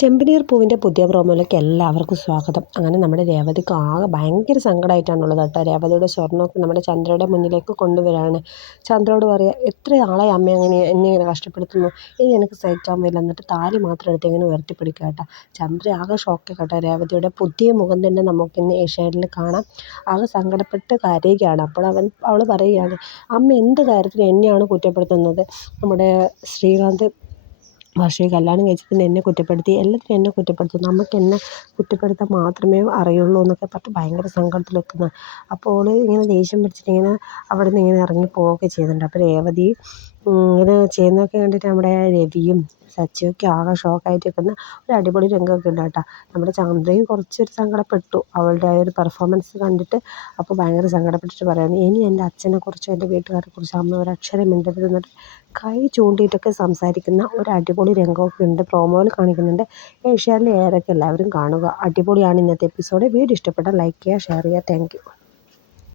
ചെമ്പനീർ പൂവിന്റെ പുതിയ പ്രോമോയിലേക്ക് എല്ലാവർക്കും സ്വാഗതം. അങ്ങനെ നമ്മുടെ രേവതിക്ക് ആകെ ഭയങ്കര സങ്കടമായിട്ടാണുള്ളത് കേട്ടോ. രേവതിയുടെ സ്വർണമൊക്കെ നമ്മുടെ ചന്ദ്രയുടെ മുന്നിലേക്ക് കൊണ്ടുവരികയാണ് ചന്ദ്രയോട് പറയുക എത്ര ആളെ അമ്മ അങ്ങനെ എന്നെ ഇങ്ങനെ കഷ്ടപ്പെടുത്തുന്നു? ഇനി എനിക്ക് സഹിക്കാൻ വരില്ല. എന്നിട്ട് താലി മാത്രം എടുത്ത് ഇങ്ങനെ ഉയർത്തിപ്പിടിക്കുക കേട്ടോ. ചന്ദ്ര ആകെ ഷോക്ക് കേട്ടോ. രേവതിയുടെ പുതിയ മുഖം തന്നെ നമുക്കിന്ന് ഏഷ്യാനെറ്റിൽ കാണാം. ആകെ സങ്കടപ്പെട്ട് കരയുകയാണ്. അപ്പോൾ അവൻ അവൾ പറയുകയാണ് അമ്മ എന്ത് കാര്യത്തിന് എന്നെയാണ് കുറ്റപ്പെടുത്തുന്നത്? നമ്മുടെ ശ്രീകാന്ത് വർഷയെ കല്യാണം കഴിച്ചതിന് എന്നെ കുറ്റപ്പെടുത്തി എല്ലാത്തിനും എന്നെ കുറ്റപ്പെടുത്തും. നമുക്ക് എന്നെ കുറ്റപ്പെടുത്താൻ മാത്രമേ അറിയുള്ളൂ എന്നൊക്കെ പറഞ്ഞിട്ട് ഭയങ്കര സങ്കടത്തിൽ നിൽക്കുന്നത് അപ്പോൾ ഇങ്ങനെ ദേഷ്യം പിടിച്ചിട്ട് ഇങ്ങനെ അവിടെ നിന്ന് ഇങ്ങനെ ഇറങ്ങി പോവുകയൊക്കെ ചെയ്യുന്നുണ്ട്. അപ്പോൾ രേവതി ഇങ്ങനെ ചെയ്യുന്നതൊക്കെ കണ്ടിട്ട് നമ്മുടെ രവിയും സച്ചിയൊക്കെ ആകെ ഷോക്കായിട്ട് നിൽക്കുന്ന ഒരു അടിപൊളി രംഗമൊക്കെ ഉണ്ട് കേട്ടോ. നമ്മുടെ ചന്ദ്രയും കുറച്ചൊരു സങ്കടപ്പെട്ടു. അവളുടെ ആ ഒരു പെർഫോമൻസ് കണ്ടിട്ട് അപ്പോൾ ഭയങ്കര സങ്കടപ്പെട്ടിട്ട് പറയുന്നു ഇനി എന്റെ അച്ഛനെക്കുറിച്ചോ എന്റെ വീട്ടുകാരെക്കുറിച്ചോ അമ്മ ഒരക്ഷരം മിണ്ടരുത് എന്നിട്ട് കൈ ചൂണ്ടിയിട്ടൊക്കെ സംസാരിക്കുന്ന ഒരു അടിപൊളി രംഗമൊക്കെ ഉണ്ട്. പ്രോമോയിൽ കാണിക്കുന്നുണ്ട്. ഏഷ്യാനെറ്റിൽ ഏറെയൊക്കെ എല്ലാവരും കാണുക. അടിപൊളിയാണ് ഇന്നത്തെ എപ്പിസോഡ് വീഡിയോ ഇഷ്ടപ്പെട്ടാൽ ലൈക്ക് ചെയ്യുക ഷെയർ ചെയ്യുക. താങ്ക്